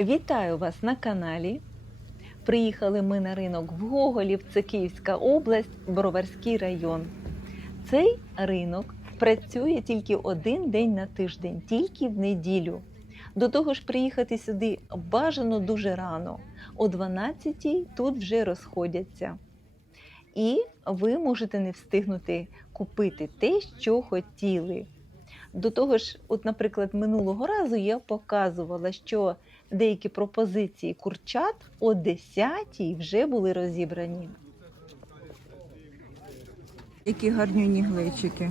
Вітаю вас на каналі. Приїхали ми на ринок в Гоголів, це Київська область, Броварський район. Цей ринок працює тільки один день на тиждень, тільки в неділю. До того ж, приїхати сюди бажано дуже рано. О 12-й тут вже розходяться. І ви можете не встигнути купити те, що хотіли. До того ж, от, наприклад, минулого разу я показувала, що деякі пропозиції курчат о 10-й вже були розібрані. Які гарнюні глечики.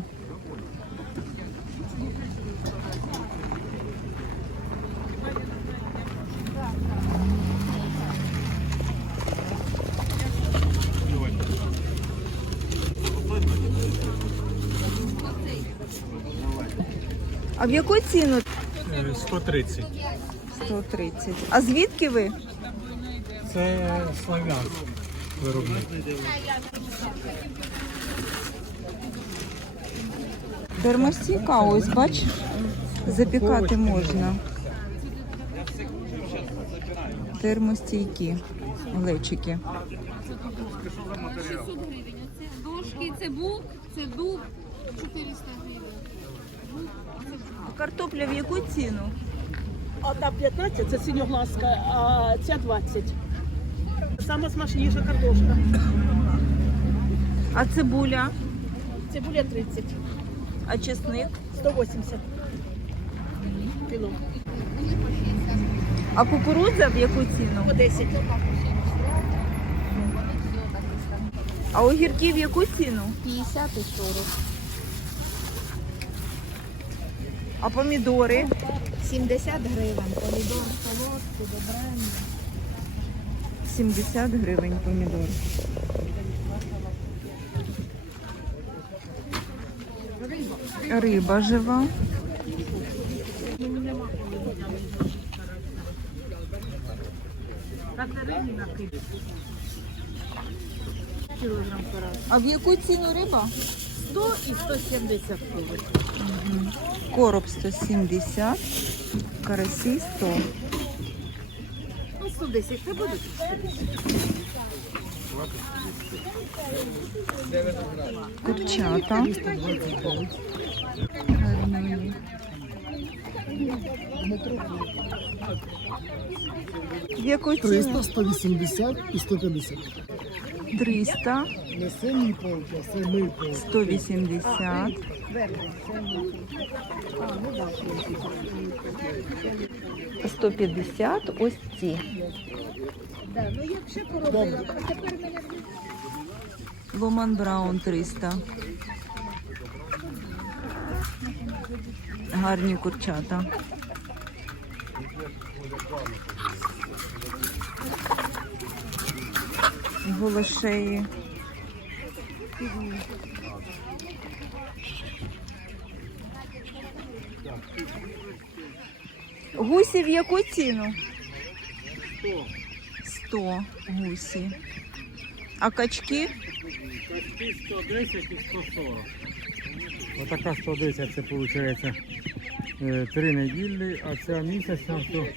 А в яку ціну? Е, 130. 130. А звідки ви? Це славян виробник. Термостійка, ось бач, запікати можна. Термостійкі глечики. 600 гривень. Це дошки, це бук, це дуб 400 гривень. А картопля в яку ціну? Одна 15 це синьогласка, а ця 20. Сама смачніша картошка. А цибуля? Цибуля 30, А чесник? 180 кіло. А кукурудза в яку ціну? По 10. А огірки в яку ціну? 50 і 40. А помідори? 70 гривень. Помідор солодкий, добренний. 70 гривень помідор. Риба жива. А в яку ціну риба? 100 і 170 гривень. Короб 170, карасі 100. Ну, 110 це буде. Курчата. Гарні. В яку 300, ціну? 180 і 150. 300, Не синій полк, а це мий полк. 180. По 150 ось ці. Добре. Ломан Браун 300. Гарні курчата. Голошеї. Гусі в яку ціну? 100 гусі. А качки? Качки 110 і 140. Отака 110 це виходить е, три неділі, а ця місячна, то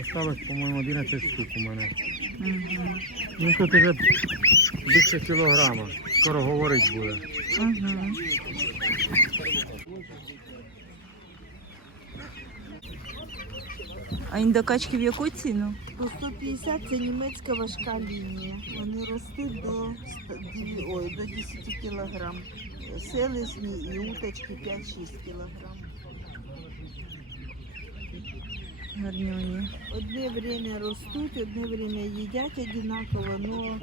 осталось, по-моєму, 11 штук у мене. Угу. Ну тут вже більше кілограма. Скоро говорить буде. Угу. А індокачки в яку ціну? По 150 це німецька важка лінія. Вони ростуть до, ой, до 10 кілограм. Селезні і уточки 5-6 кілограм. Гарнюні. Одне время ростуть, одне время їдять одинаково, но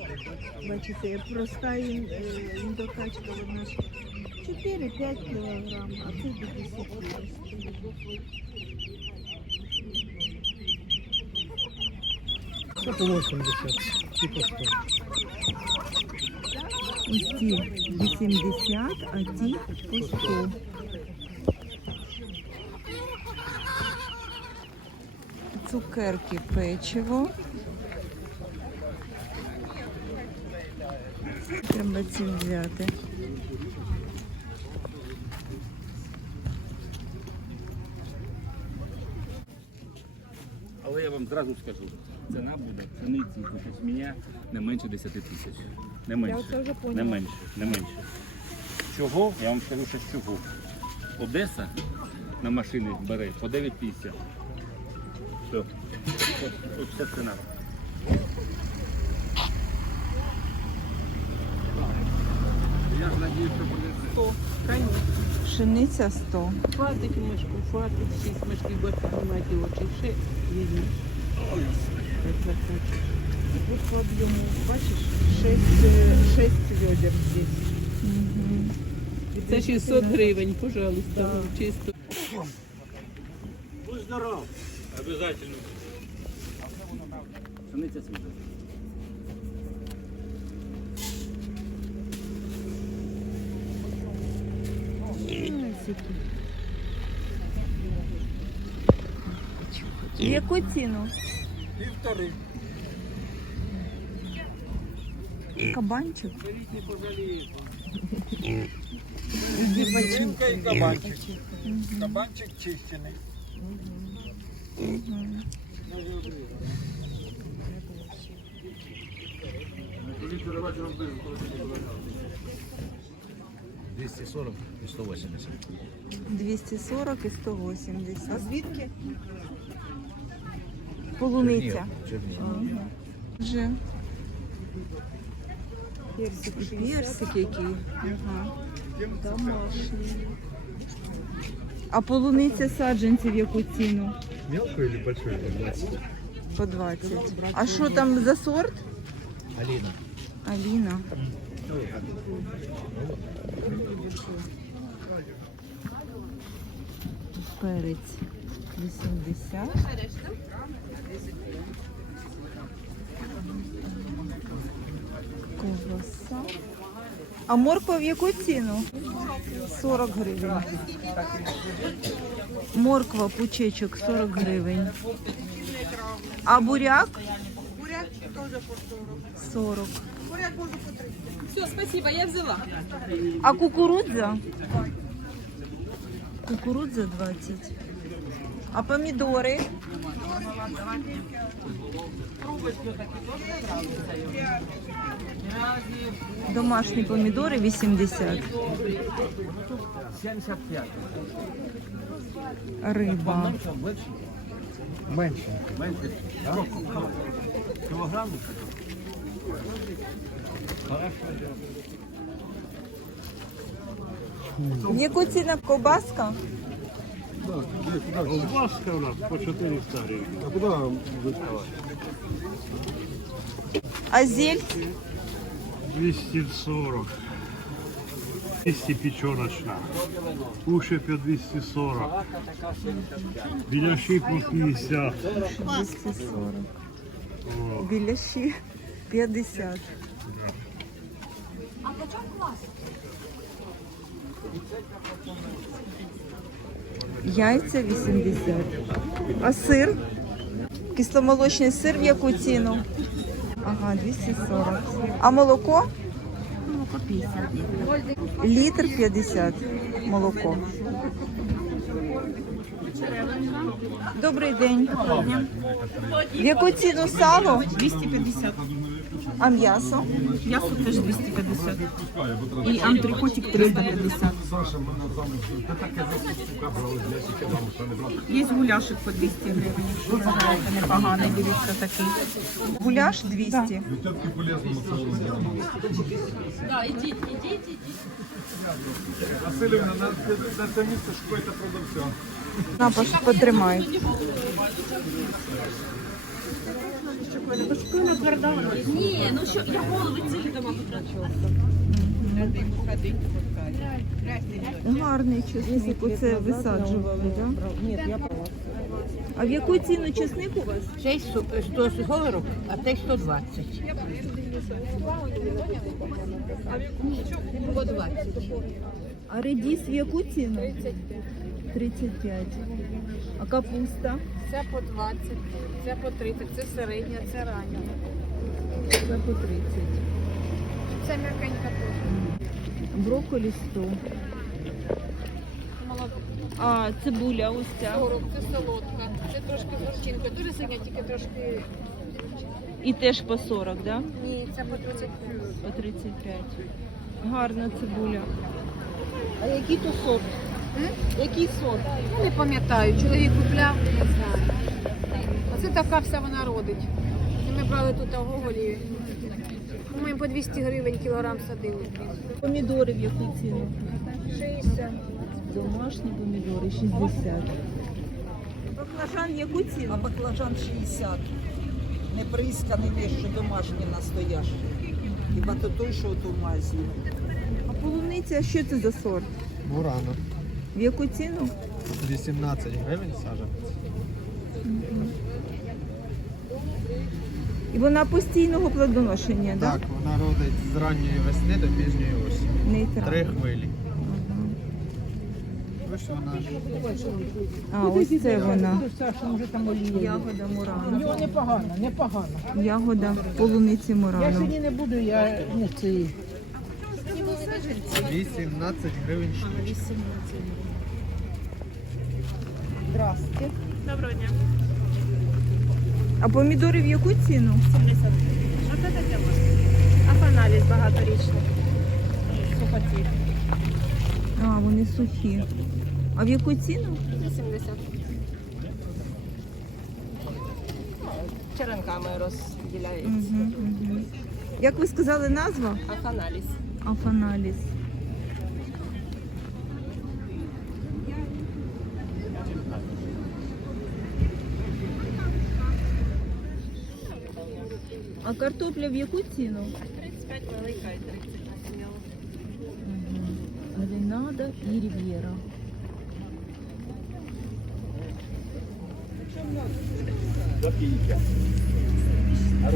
бачите, проста е, індокачка вона ж 4-5 кілограм, а це до 10 ростуть. Це по 80, чи по 100. Ось ці 80, а ті по 100. Цукерки, печиво. Треба ці взяти. Але я вам зразу скажу, ціна буде пшениці мене не менше 10 тисяч. Не менше. Не менше, не менше. Чого? Я вам скажу, що чого. Одеса на машини бере по 9,50. Все. Ось, вся ціна. Я ж надію, що буде. Пшениця 100. Хватить мишку, хватить шість мишків, бо тримати очі. Ще візьмеш. Як захочеш. Тут по об'єму, бачиш, шесть, е, шесть ведер здесь. Це 600 гривень, пожалуйста, чисто. Обязательно. Пшениця свіжа. В яку ціну? Півтори. Кабанчик. Свинка і кабанчик. Кабанчик чищений. і 180. 240 і 180. А звідки? Полуниця. Вже. Персик, персик який. Ага. Домашній. А полуниця саджанців яку ціну? Мелкий или большой? 20. По 20. А що там за сорт? Алина. Аліна. Перець 80. Ковбаса. А морква в яку ціну? 40 гривень. Морква, пучечок 40 гривень. А буряк? Буряк теж по 40. 40. Все, спасибо, я взяла. А кукурудза? Кукурудза 20. А помідори? Домашні помідори 80. 75. Риба. Менше. Менше. Кілограм? Яку ціна ковбаска? Колбаска у нас по 400 гривень. А куди виставати? А зель? 240. 200 печеночна. Уши по 240. Біляші по 50. 240. Біляші 50. Яйця 80. А сир? Кисломолочний сир в яку ціну? Ага, 240. А молоко? Молоко 50. Літр 50. Молоко. Добрий день. В яку ціну сало? 250. А м'ясо? М'ясо теж 250. І антрикотик 350. Є гуляшик по 200 гривень. Непоганий, дивіться такий. Гуляш 200. Васильівна, на, на це місце шукайте продавця. На, пош- потримай. Ні, ну що, я голови цілі дома потрачу. Гарний чесник. Оце висаджували, так? Ні, я А в яку ціну чесник у вас? Цей 140, а цей 120. По 20. А редіс в яку ціну? 35. А капуста? Це по 20, це по 30, це середня, це рання. Це по 30. Це м'якенька теж. Брокколі 100. молода. А цибуля ось ця. 40, це солодка. Це трошки горчинка. Дуже синя, тільки трошки. І теж по 40, да? Ні, це по 30 По 35. Гарна цибуля. А який то сорт? Який сорт? Не пам'ятаю, чоловік купляв, не знаю. Оце така вся вона родить. Це Ми брали тут в Гоголі. По-моєму, по 200 гривень кілограм садили. Помідори в яку ціну? 60. Домашні помідори 60. Баклажан в яку ціну? А баклажан 60. Не присканий, не що домашній настоящий. Хіба то той, що от у мазі. А полуниця, що це за сорт? Бурана. В яку ціну? 18 гривень сажа. І вона постійного плодоношення, Так, Так, вона родить з ранньої весни до пізньої осені. Да? Нейтральна. Три хвилі. Ось вона ж. А, ось це вона. може там олія. Ягода Мурано. Його непогано, непогано. Ягода полуниці Я сьогодні не буду, я не ці. 18 гривень штучка. Здравствуйте. А помідори в яку ціну? Афаналіз багаторічний. Сухоті. А, вони сухі. А в яку ціну? 80. черенками розділяють. Угу, угу. Як ви сказали назва? Афаналіз. Афаналіз. А картопля в яку ціну? 35 велика і 30 мала. Гренада і Рів'єра. А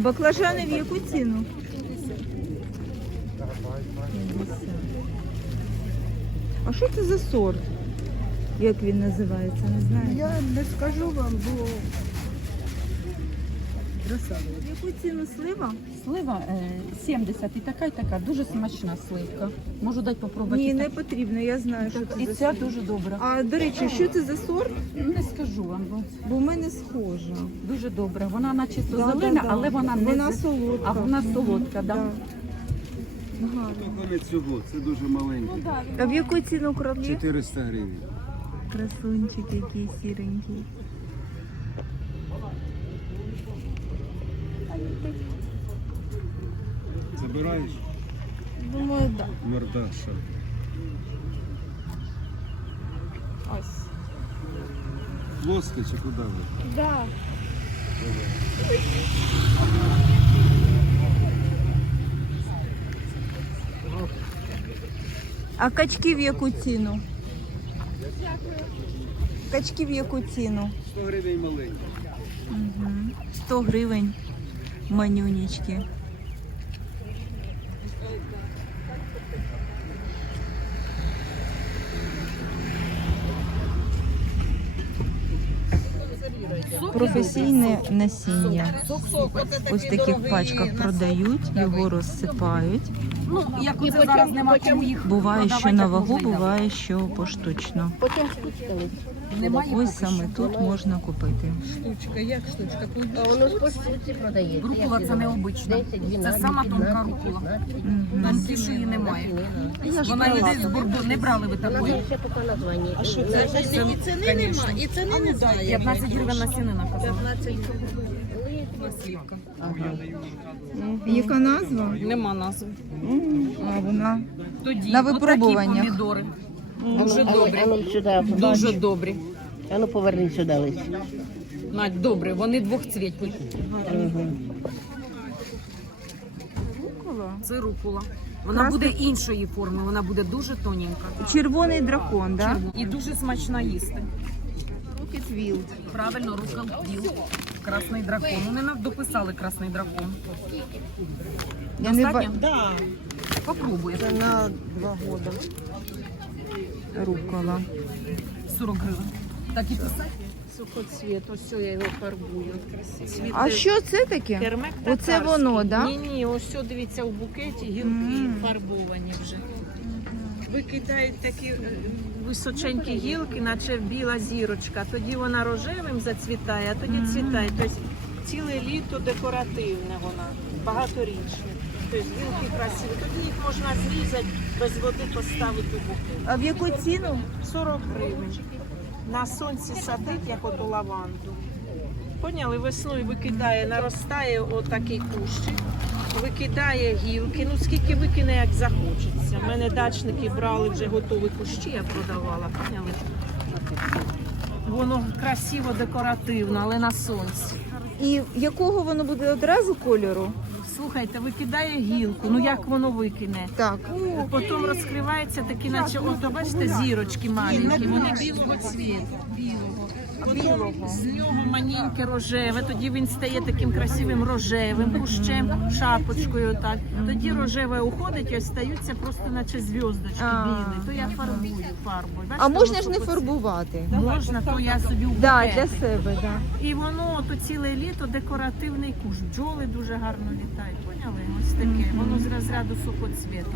баклажани в яку ціну? 50. А що це за сорт? Як він називається? Не знаю. Я не скажу вам, бо Яку ціну слива? Слива е, 70 і така, і така. Дуже смачна сливка. Можу дати попробувати. Ні, І не так- потрібно, я знаю, що це І за ця сорт. дуже добра. А до речі, що це за сорт? Не скажу вам, бо Бо в мене схожа. дуже добра. Вона начисто Да, зелена, да, да. але вона не вона з- солодка. а вона солодка, да. Да. Гарно. Цього, це дуже маленький. А в яку ціну кроплі? 400 гривень. Красунчик який сіренький. Забираєш? Думаю, так. Мордаша. Ось. Плоско чи куди ви? Да. А качки в яку ціну? Качки в яку ціну? 100 гривень маленький. Угу. 100 гривень манюнічки. Професійне насіння. Ось в таких пачках продають, його розсипають. Ну, як оце зараз нема чому їх Буває, що на вагу, буває, що поштучно. Немає Ось саме тут можна купити. штучка. Як штучка? А воно поштучці продається. Рукола це необична. Це сама тонка рукола. Тонкішої немає. Вона йде з бордо. Не брали ви такої? ще поки названня. А що це? І ціни немає, і ціни не дає. 15 гривень на сінина казав. Слівка. Яка назва? Нема назви. А, вона Тоді На отакі випробуваннях. помідори. Дуже добрі. Ану сюди. Дуже добрі. Ану повернись сюди лись. Надь, добре, вони двохцвітні. рукола. Це рукола. Вона Красна- буде іншої форми, вона буде дуже тоненька. Червоний дракон, да? І дуже смачна їсти. Rocket Wild. Правильно, рукол біл. Красний дракон. Вони нам дописали красний дракон. Я не. Достатньо? да. Попробуй. Це на два роки. Рукола. 40 гривень. Так і писати? Сухоцвіт, ось я його фарбую. Цвіте. А що це таке? Кермек Оце татарський. воно, да? Ні, ні, ось що, дивіться, в букеті гілки Мгм. фарбовані вже. Викидають такі е, височенькі гілки, наче біла зірочка. Тоді вона рожевим зацвітає, а тоді цвітає. Тобто ціле літо декоративне вона, багаторічне. Тобто гілки красиві. Тоді їх можна зрізати, без води поставити в букет. А в яку ціну? 40 гривень. На сонці садить, як оту лаванду. Поняли, весною викидає, наростає отакий кущик, викидає гілки. Ну скільки викине, як захочеться. У мене дачники брали вже готові кущі, я продавала, поняли? Воно красиво, декоративно, але на сонці. І якого воно буде одразу кольору? Слухайте, викидає гілку. Ну як воно викине? Так. Потім розкривається такі, наче ото бачите, зірочки маленькі. Вони білого цвіту. Білого. Потім з нього маніньке рожеве, тоді він стає таким красивим рожевим кущем, шапочкою. Так тоді рожеве уходить, і ось стаються просто наче зв'язочки А. білі. То я фарбую фарбою. А можна ж не фарбувати? Можна, то я собі в Да, для себе, да. І воно то ціле літо декоративний куш. Бджоли дуже гарно літають. Поняли? Ось таке. Воно з розряду сухоцвіту.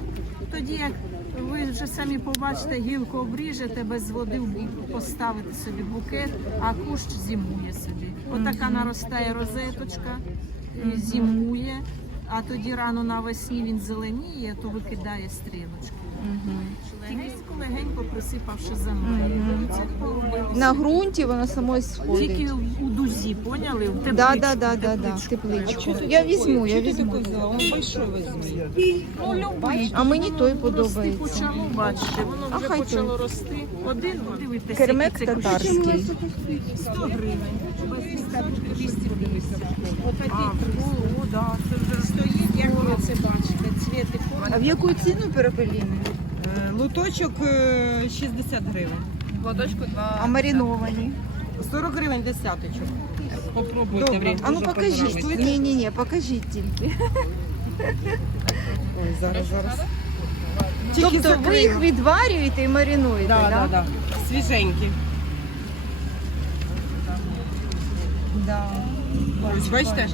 Тоді як ви вже самі побачите, гілку обріжете без води поставити поставите собі букет, а кущ зимує собі. Отака наростає розеточка, і зимує, а тоді рано навесні він зеленіє, то викидає стрілочки. Легенько, легенько присипавши землею. На ґрунті воно само Тільки сходить. у дузі, поняли? В Да, тепличку, да, да, да, да, тепличку. тепличку. Я візьму, я візьму. Ну, любий. А мені той Рости подобається. почало, бачите, воно А вже хай почало рости. Один, дивіться, Кермек скільки це татарський. 100 гривень. Без 250. Отакий о, да, це вже стоїть, це бачите, цвіти А в яку ціну перепеліни? Луточок е, 60 гривень. Лоточку два. А мариновані? 40 гривень десяточок. Попробуйте. Добре. А ну покажіть. Ні, ні, ні, покажіть тільки. Ой, зараз, зараз. Тобто ви їх відварюєте і маринуєте, Да, так? да, да. Свіженькі. Да. Ось, бачите?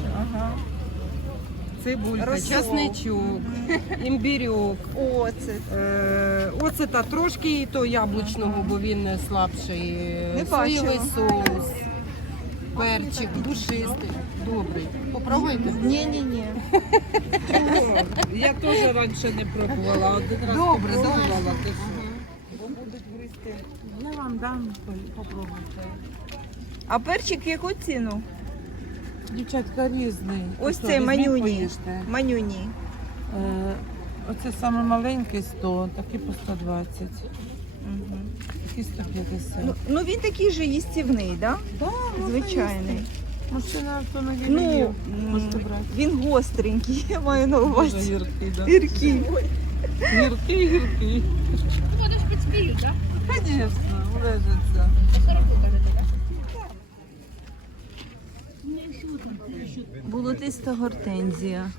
Цибулька, Розсол. часничок, імбірьок. Оце. Е, оцета трошки і то яблучного, бо він слабший. Не Соєвий соус, перчик, душистий. Добрий. Попробуйте. Ні, ні, ні. Я теж раніше не пробувала. Один раз добре, пробувала. Я вам дам, попробуйте. А перчик яку ціну? Дівчатка різний. Ось Ото цей візьміть, манюні. поїжте. Манюні. Е, Оце саме маленький 100, такі по 120, Угу. такі 150. Ну, ну він такий же їстівний, да? Звичайний. Машина автомобілі Ну, є. м, брати. він гостренький, я маю на Дуже увазі. гіркий, да. Гіркий. Гіркий, гіркий. Вони ж підспіють, так? Звісно, лежиться. Болотиста гортензія.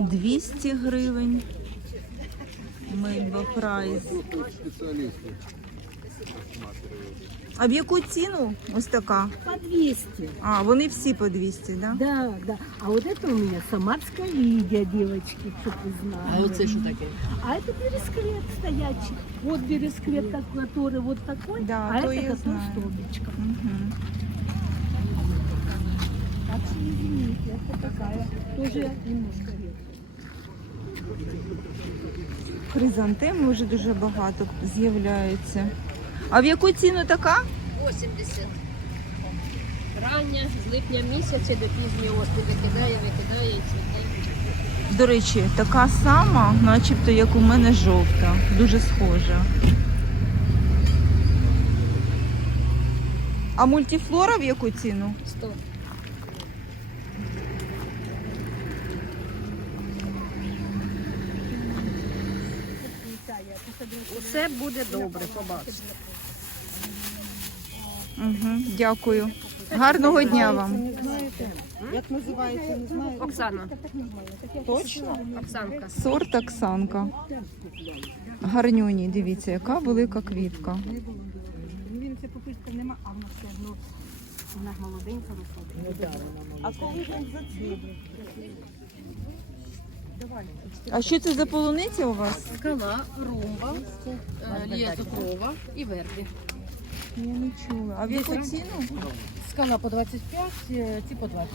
200 гривень. Мейба прайс. А в яку ціну ось така? По 200. А, вони всі по 200, да? Да, да. А вот это у меня самарская лидия, девочки, чтоб вы знали. А оце що таке? А это берескрет стоячий. Вот берескрет, который вот такой, Да, а то это я как знаю. столбичка. редко. Хризантеми вже дуже багато з'являються. А в яку ціну така? 80. Рання, з липня місяця до пізньої осені викидає, викидає і цвіте. До речі, така сама, начебто, як у мене жовта. Дуже схожа. А мультифлора в яку ціну? 100. Усе буде добре, побачите. Угу, дякую. Гарного дня вам. Як називається, не знаю. Оксана. Точно? Оксанка. Сорт Оксанка. Гарнюні, дивіться, яка велика квітка. Він це попитка нема, а вона все одно вона молоденька виходить. А коли він зацвіт? А що це за полуниця у вас? Скала, румба, Лія Цукрова і Верді. Я не чула. А в яку ціну? Скала по 25, е, ці по 20.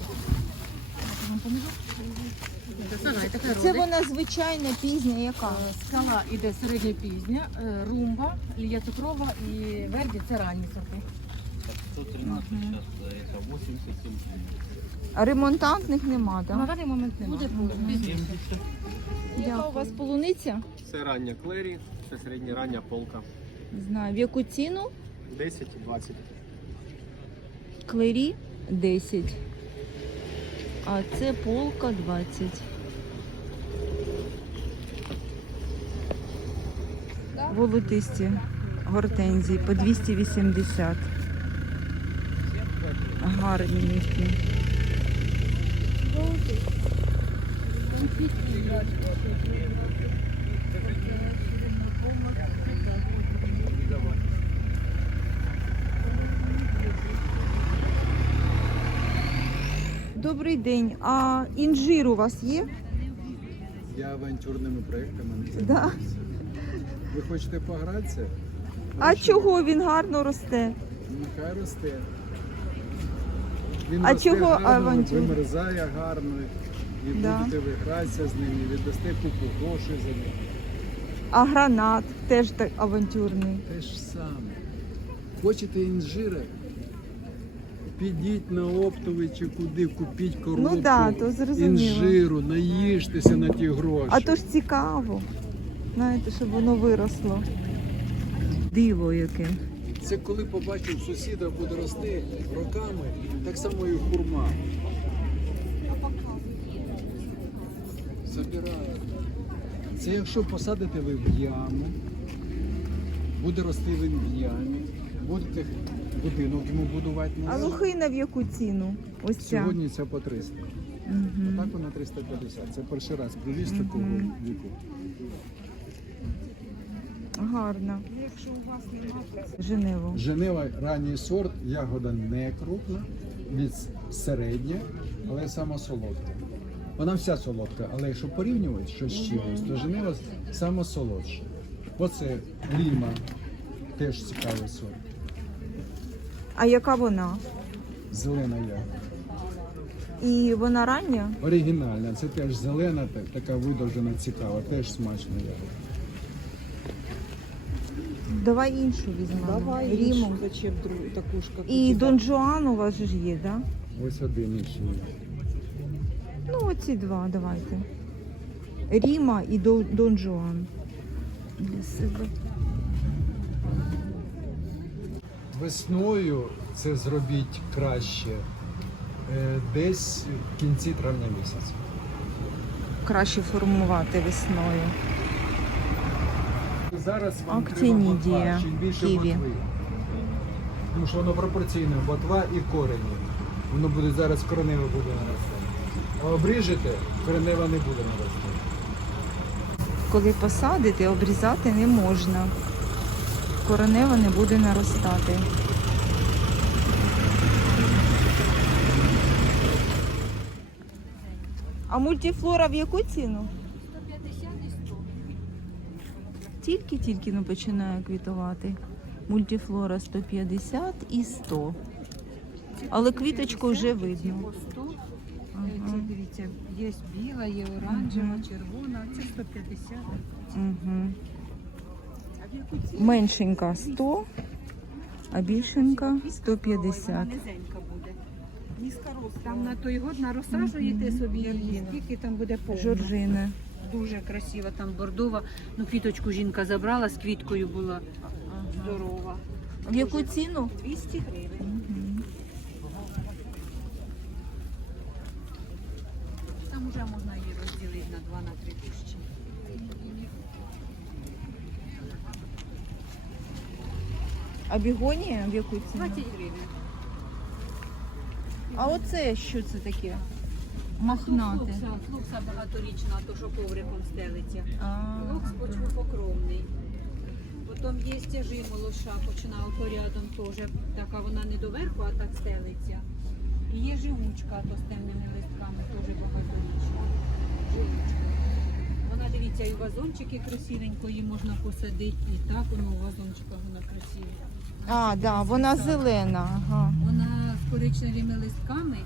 Це вона звичайна пізня, яка? Е, Скала іде середня пізня, е, румба, Лія Цукрова і Верді це ранні сорти. 113 зараз, це 87. А ремонтантних нема, На так? даний момент немає. Буде пізніше. Яка у вас полуниця? Це рання клері, це середня рання полка. Не знаю. В яку ціну? 10-20. Клері 10. А це полка 20. Волотисті гортензії по 280. Гарні. Добрий день. А інжир у вас є? Я авантюрними проєктами не Да. займаюся. Ви хочете погратися? А чого він гарно росте? Нехай росте. Він А чого гарно, авантюр? вимерзає гарно. І Да. будете ви гратися з ним, і віддасте купу грошей за ним. А гранат теж так авантюрний. Те ж саме. Хочете інжира? Підіть на оптовий чи куди, купіть коробку Ну да, то зрозуміло. інжиру, наїжтеся на ті гроші. А то ж цікаво. Знаєте, щоб воно виросло. Диво яке. Це коли побачив сусіда буде рости роками, так само і хурма. Забираю. Це якщо посадите ви в яму, буде рости він в ямі, будете будинок йому будувати А на лохина в яку ціну? Ось ця. Сьогодні це по 300. Мгм. Так вона 350. Це перший раз привіз такого віку. Гарна. Якщо у вас немає. Женева ранній сорт, ягода не крупна, від середня, але сама солодка. Вона вся солодка, але якщо порівнювати щось з чимось, то Женева сама солодша. Оце Ліма, теж цікавий сорт. А яка вона? Зелена ягода. І вона рання? Оригінальна, це теж зелена, така видовжена, цікава, теж смачна ягода. Давай іншу візьмемо. давай Ріму. іншу зачем другу таку ж, як у І тебе. Дон Жуан у вас же ж є, так? Да? Ось один інший. Ну, оці два, давайте. Ріма і Дон, Дон Жуан. Для себе. Весною це зробіть краще. е, Десь в кінці травня місяця. Краще формувати весною. Зараз більше ківі. ботви. Тому що воно пропорційне, ботва і корені. Воно буде зараз коренева буде наростати. А обріжете, коренева не буде наростати. Коли посадити, обрізати не можна. Коренева не буде наростати. А мультифлора в яку ціну? 150 і 100. Тільки-тільки ну, починає квітувати. Мультифлора 150 і 100. Але квіточку вже видно. По 100. Ага. Це дивіться, є біла, є оранжева, червона, це 150. Угу. Меншенька 100, а більшенька 150. Низенька буде. Низькоросла. Там на той год нарозсажуєте собі, скільки там буде повно. Жоржини. Дуже красива, там бордова. Ну, квіточку жінка забрала, з квіткою була здорова. В яку ціну? 200 гривень. Там вже можна її розділити на 2 на 3 кущі. А бігонія в яку ціну? 20 гривень. А оце що це таке? Махнате. Флукса, флукса багаторічна, то що ковриком стелиться. Флукс почвопокровний. Потім є стяжи молоша, починав то рядом теж. Така вона не доверху, а так стелиться. І є живучка, то з темними листками, теж багаторічна. Живучка. Вона дивіться, і вазончики красивенько, її можна посадити, і так воно у вазончиках вона красива. а да, вона зелена. Ага. Вона з коричневими листками,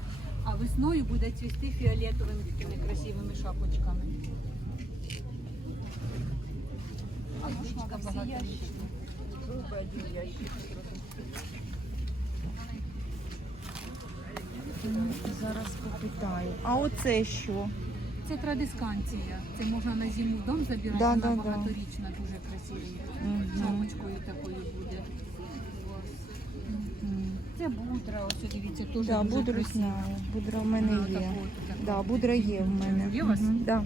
весною буде цвісти фіолетовими такими красивими шапочками. А річка багаторічна. Зараз попитаю. А оце що? Це традисканція. Це можна на зиму в дом забирати, Да, вона да, да. багаторічна, дуже красива. Мгм. Шапочкою такою буде. Це будра, ось дивіться, теж Да, дуже будру красива. знаю. Будра в мене Вона є. такого- такого. Да, будра є в мене. Є у вас? Мгм, Да.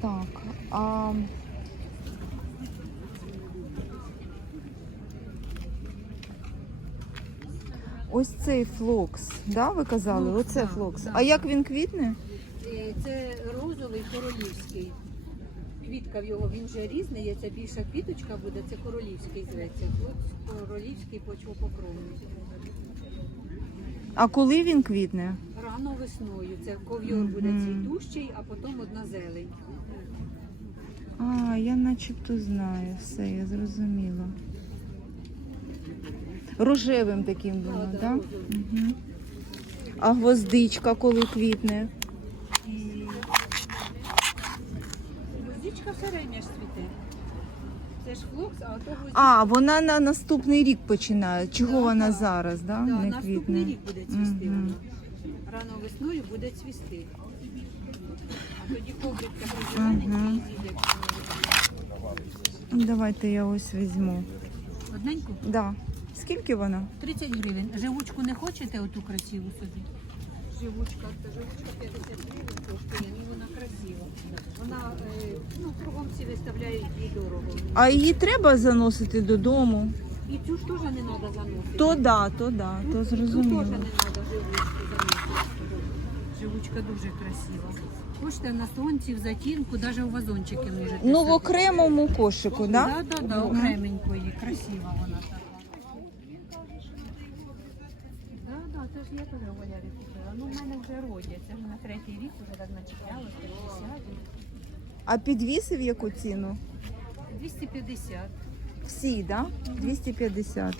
Так, а ось цей флокс, да, ви казали? Флокс, Оце да, флокс. да. А як він квітне? Е, Це розовий королівський. Квітка в його, він вже різний, є це більша квіточка буде, це королівський зветься. Тут королівський почвопокровний. А коли він квітне? Рано весною. Це ков'йор буде Мгм. цвітущий, а потім одна зелень. А, я начебто знаю, все, я зрозуміла. Рожевим таким воно, Да, да, так? Угу. А гвоздичка коли квітне? Все время ж цвіте. Це ж флокс, а то гвоздичка. А, вона на наступний рік починає. Чого Да, вона да. зараз, да? Да, не наступний квітне? рік буде цвісти Мгм. вона. Рано весною буде цвісти. А тоді коврик такий зелененький Мгм. і зійде. Давайте я ось візьму. Одненьку? Да. Скільки вона? 30 гривень. Живучку не хочете оту красиву собі? Живучка, та живучка 50 гривень коштує, ну вона красива. Ну, кругом всі виставляють її дорого. А її треба заносити додому? І цю ж теж не треба заносити. То да, то да, то теж зрозуміло. не треба живучку заносити. Живучка дуже красива. Хочете на сонці, в затінку, навіть у вазончики можете. Ну, в садити. окремому кошику, да? Да, да, да, Мгм. окременької, красива вона така. Да, да, це ж я теж Валярі купила. Ну, в мене вже родять. Це ж на третій рік вже так начіплялося, 50, А підвіси в яку ціну? 250. Всі, да? 250.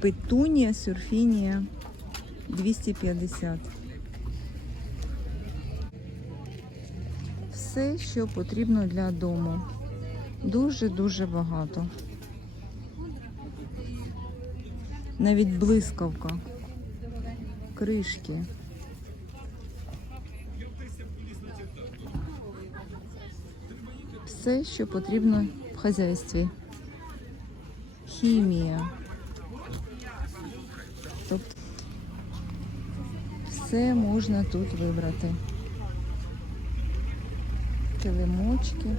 Петунія, сюрфінія 250. Все, що потрібно для дому. Дуже-дуже багато. Навіть блискавка. Кришки. Все, що потрібно в хазяйстві. Хімія. Тобто все можна тут вибрати. Килимочки.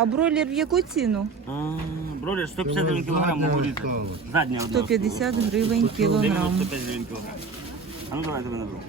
А бройлер в яку ціну? Бройлер 150 гривень кілограм можу. Задня одна. 150 гривень кілограм. 150 гривень кілограм. А ну давай тебе наберу.